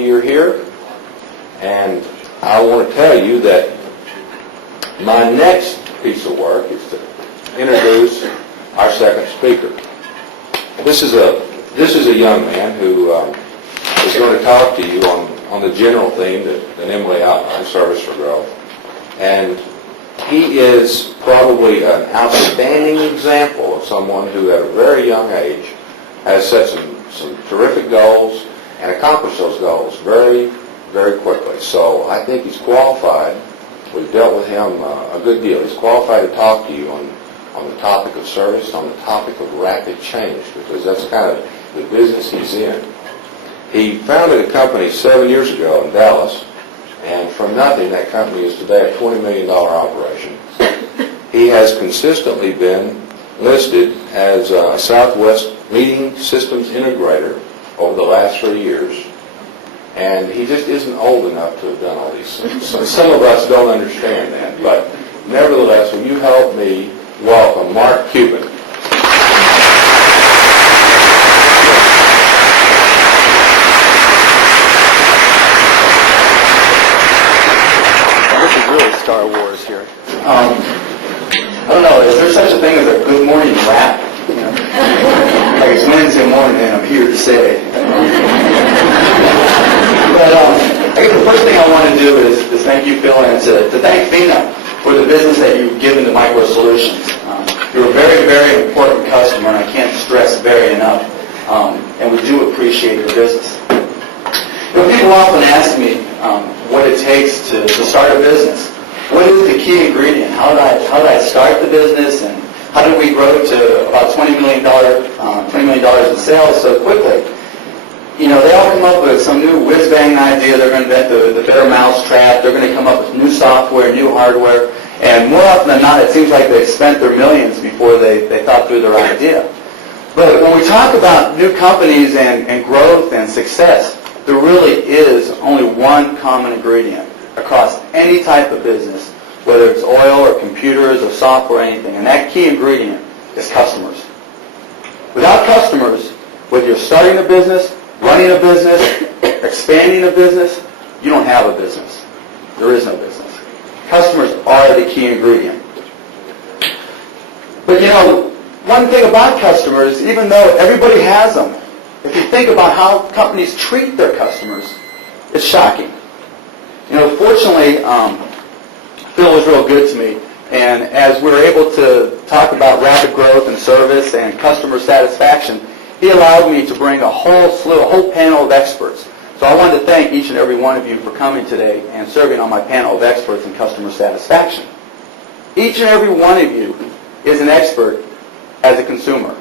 happy you're here. And I want to tell you that my next piece of work is to introduce our second speaker. This is a young man who is going to talk to you on the general theme that Emily outlined, service for growth. And he is probably an outstanding example of someone who at a very young age has set some terrific goals and accomplished those goals very, very quickly. So I think he's qualified. We've dealt with him a good deal. He's qualified to talk to you on the topic of service, on the topic of rapid change, because that's kind of the business he's in. He founded a company 7 years ago in Dallas, and from nothing, that company is today a $20 million operation. He has consistently been listed as a Southwest Meeting Systems Integrator over the last 3 years, and he just isn't old enough to have done all these things. So some of us don't understand that, but nevertheless, will you help me welcome Mark Cuban. This is really Star Wars here. I don't know, is there such a thing as a good morning rap? You know? Like it's Wednesday morning and I'm here to say. But I guess the first thing I want to do is thank you, Phil, and to thank FINA for the business that you've given to MicroSolutions. You're a very, very important customer, and I can't stress very enough. And we do appreciate your business. You know, people often ask me what it takes to start a business. What is the key ingredient? How did I start the business, and how did we grow to about $20 million in sales so quickly? You know, they all come up with some new whiz-bang idea. They're going to invent the better mousetrap. They're going to come up with new software, new hardware. And more often than not, it seems like they've spent their millions before they thought through their idea. But when we talk about new companies and growth and success, there really is only one common ingredient across any type of business, whether it's oil or computers or software or anything. And that key ingredient is customers. Without customers, whether you're starting a business, running a business, expanding a business, you don't have a business. There is no business. Customers are the key ingredient. But you know, one thing about customers, even though everybody has them, if you think about how companies treat their customers, it's shocking. You know, fortunately, Phil was real good to me, and as we were able to talk about rapid growth and service and customer satisfaction, he allowed me to bring a whole panel of experts. So I wanted to thank each and every one of you for coming today and serving on my panel of experts in customer satisfaction. Each and every one of you is an expert as a consumer.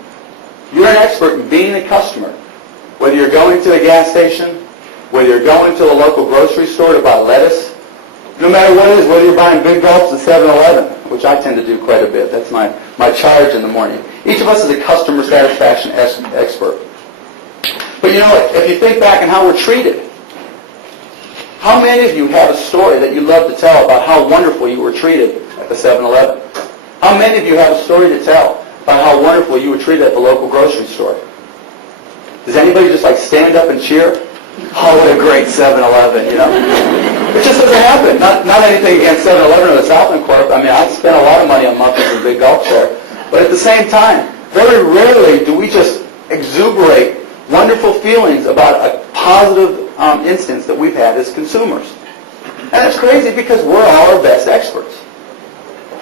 You're an expert in being a customer. Whether you're going to the gas station, whether you're going to a local grocery store to buy lettuce, no matter what it is, whether you're buying big gulps at 7-Eleven, which I tend to do quite a bit. That's my charge in the morning. Each of us is a customer satisfaction expert. But you know, if you think back on how we're treated, how many of you have a story that you love to tell about how wonderful you were treated at the 7-Eleven? How many of you have a story to tell about how wonderful you were treated at the local grocery store? Does anybody just like stand up and cheer? Oh, what a great 7-Eleven, you know? It just doesn't happen. Not anything against 7-Eleven or the Southland Corp. I mean, I spent a lot of money on muffins and big gulps there. But at the same time, very rarely do we just exuberate wonderful feelings about a positive instance that we've had as consumers. And it's crazy because we're all our best experts.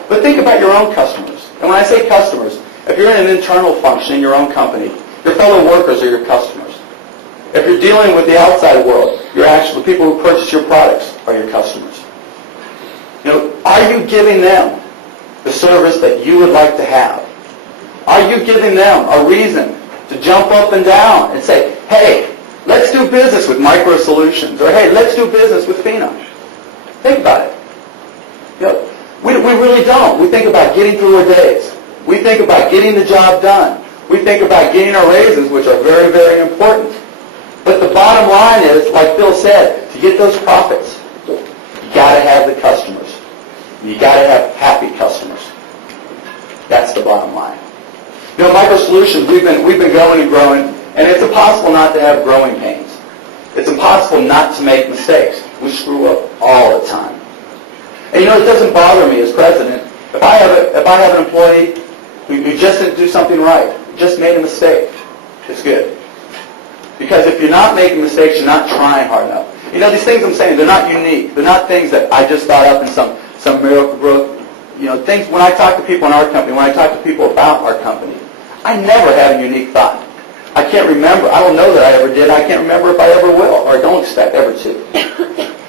But think about your own customers. And when I say customers, if you're in an internal function in your own company, your fellow workers are your customers. If you're dealing with the outside world, the people who purchase your products are your customers. You know, are you giving them the service that you would like to have? Are you giving them a reason to jump up and down and say, hey, let's do business with MicroSolutions, or hey, let's do business with FINA? Think about it. You know, we really don't. We think about getting through our days. We think about getting the job done. We think about getting our raises, which are very, very important. But the bottom line is, like Phil said, to get those profits, you got to have the customers. You got to have happy customers. That's the bottom line. You know, MicroSolutions, we've been going and growing, and it's impossible not to have growing pains. It's impossible not to make mistakes. We screw up all the time. And it doesn't bother me as president. If I have an employee who just didn't do something right, just made a mistake, it's good. Because if you're not making mistakes, you're not trying hard enough. These things I'm saying, they're not unique. They're not things that I just thought up in some miracle growth. Things, when I talk to people in our company, when I talk to people about our company, I never had a unique thought. I can't remember. I don't know that I ever did. I can't remember if I ever will, or I don't expect ever to.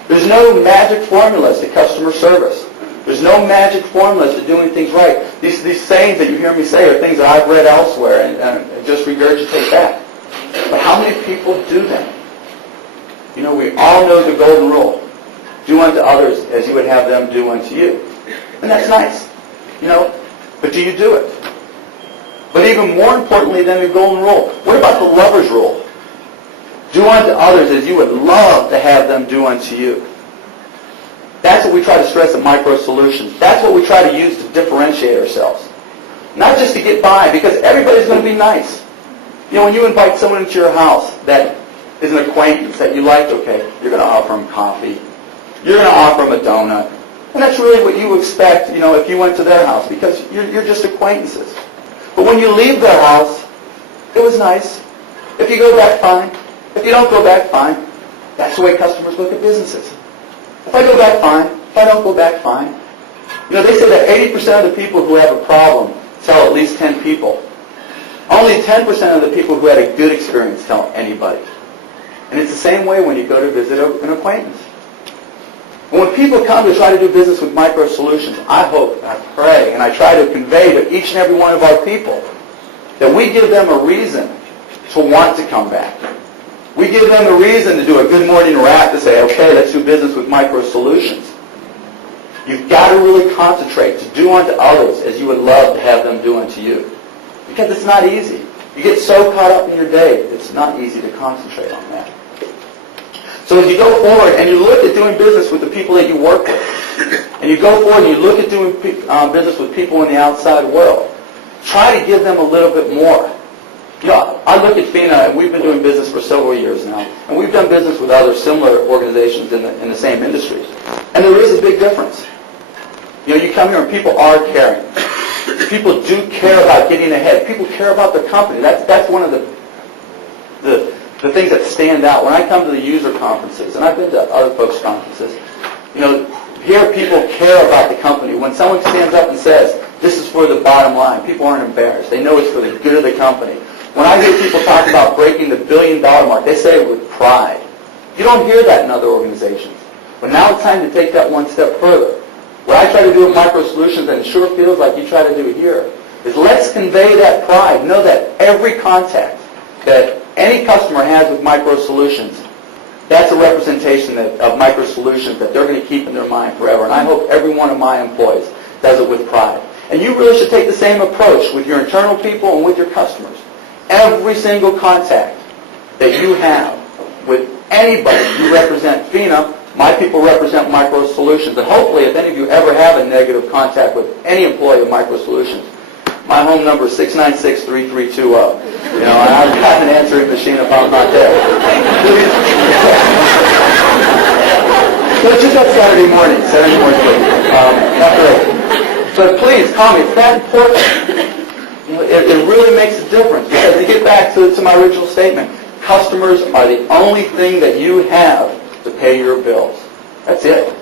There's no magic formulas to customer service. There's no magic formulas to doing things right. These sayings that you hear me say are things that I've read elsewhere and just regurgitate back. But how many people do them? We all know the golden rule. Do unto others as you would have them do unto you. And that's nice. But do you do it? But even more importantly than the golden rule, what about the lover's rule? Do unto others as you would love to have them do unto you. That's what we try to stress at microsolutions. That's what we try to use to differentiate ourselves. Not just to get by, because everybody's going to be nice. When you invite someone into your house that is an acquaintance that you like, okay, you're going to offer them coffee. You're going to offer them a donut. And that's really what you expect, if you went to their house, because you're just acquaintances. But when you leave their house, it was nice. If you go back, fine. If you don't go back, fine. That's the way customers look at businesses. If I go back, fine. If I don't go back, fine. They say that 80% of the people who have a problem tell at least 10 people. Only 10% of the people who had a good experience tell anybody. And it's the same way when you go to visit an acquaintance. And when people come to try to do business with microsolutions, I hope, I pray, and I try to convey to each and every one of our people that we give them a reason to want to come back. We give them a reason to do a good morning rap to say, okay, let's do business with microsolutions. You've got to really concentrate to do unto others as you would love to have them do unto you. Because it's not easy. You get so caught up in your day, it's not easy to concentrate on that. So as you go forward and you look at doing business with the people that you work with, and you go forward and you look at doing business with people in the outside world, try to give them a little bit more. I look at FINA, and we've been doing business for several years now, and we've done business with other similar organizations in the same industries. And there is a big difference. You come here and people are caring. People do care about getting ahead. People care about their company. That's one of the things that stand out. When I come to the user conferences, and I've been to other folks' conferences, here people care about the company. When someone stands up and says, this is for the bottom line, people aren't embarrassed. They know it's for the good of the company. When I hear people talk about breaking the $1 billion mark, they say it with pride. You don't hear that in other organizations. But now it's time to take that one step further. What I try to do with microsolutions, and it sure feels like you try to do here, is let's convey that pride. Know that every contact that any customer has with microsolutions, that's a representation of microsolutions that they're going to keep in their mind forever. And I hope every one of my employees does it with pride. And you really should take the same approach with your internal people and with your customers. Every single contact that you have with anybody, you represent FINA. My people represent microsolutions. And hopefully, if any of you ever have a negative contact with any employee of microsolutions, my home number is 696-3320. And I've got an answering machine if I'm not there. So it's just on Saturday morning, after 8. But please call me. It's that important. It really makes a difference. Because to get back to my original statement, customers are the only thing that you have to pay your bills. That's it.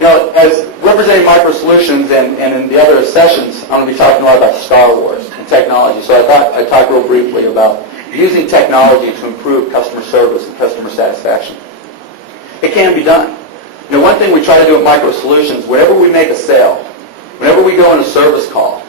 As representing microsolutions and in the other sessions, I'm going to be talking a lot about Star Wars and technology. So I thought I'd talk real briefly about using technology to improve customer service and customer satisfaction. It can be done. One thing we try to do at microsolutions, whenever we make a sale, whenever we go on a service call,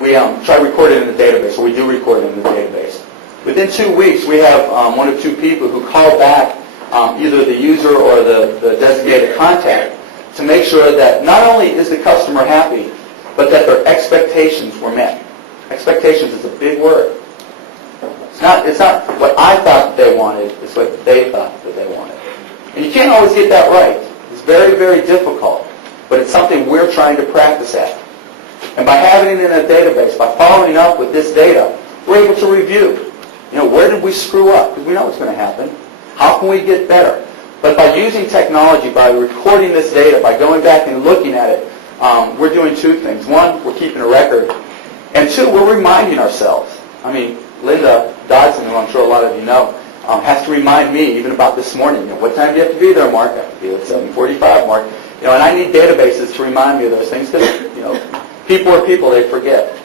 we try to record it in the database, or we do record it in the database. Within 2 weeks, we have one or two people who call back either the user or the designated contact to make sure that not only is the customer happy, but that their expectations were met. Expectations is a big word. It's not what I thought they wanted, it's what they thought that they wanted. And you can't always get that right. It's very, very difficult, but it's something we're trying to practice at. And by having it in a database, by following up with this data, we're able to review. Where did we screw up? Because we know it's going to happen. How can we get better? But by using technology, by recording this data, by going back and looking at it, we're doing two things. One, we're keeping a record. And two, we're reminding ourselves. I mean, Linda Dodson, who I'm sure a lot of you know, has to remind me, even about this morning, what time do you have to be there, Mark? I have to be at 7:45, Mark. And I need databases to remind me of those things because, people are people, they forget.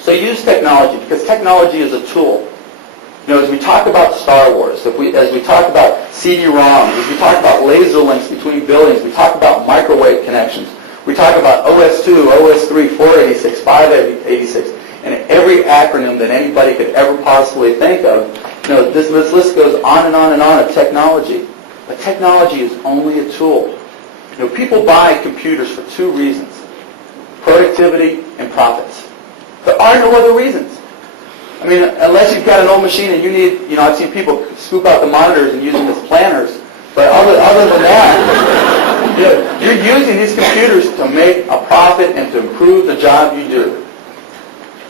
So use technology, because technology is a tool. As we talk about Star Wars, as we talk about CD-ROMs, as we talk about laser links between buildings, we talk about microwave connections, we talk about OS2, OS3, 486, 586, and every acronym that anybody could ever possibly think of. This list goes on and on and on of technology. But technology is only a tool. People buy computers for two reasons: productivity and profits. There are no other reasons. I mean, unless you've got an old machine and you need, I've seen people scoop out the monitors and use them as planners. But other than that, you're using these computers to make a profit and to improve the job you do.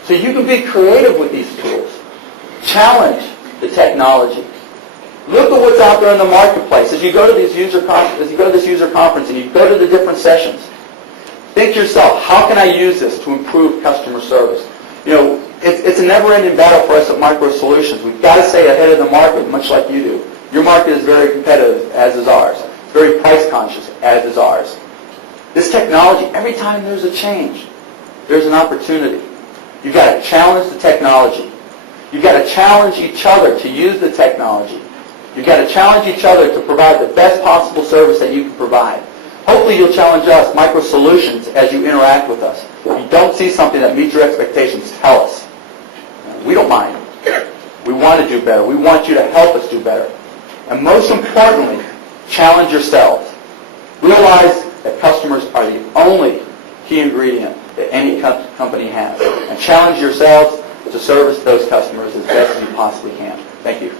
So you can be creative with these tools. Challenge the technology. Look at what's out there in the marketplace. As you go to this user conference and you go to the different sessions, think to yourself, how can I use this to improve customer service? It's a never-ending battle for us at MicroSolutions. We've got to stay ahead of the market, much like you do. Your market is very competitive, as is ours. It's very price-conscious, as is ours. This technology, every time there's a change, there's an opportunity. You've got to challenge the technology. You've got to challenge each other to use the technology. You've got to challenge each other to provide the best possible service that you can provide. Hopefully you'll challenge us, MicroSolutions, as you interact with us. If you don't see something that meets your expectations, tell us. We don't mind. We want to do better. We want you to help us do better. And most importantly, challenge yourselves. Realize that customers are the only key ingredient that any company has. And challenge yourselves to service those customers as best as you possibly can. Thank you.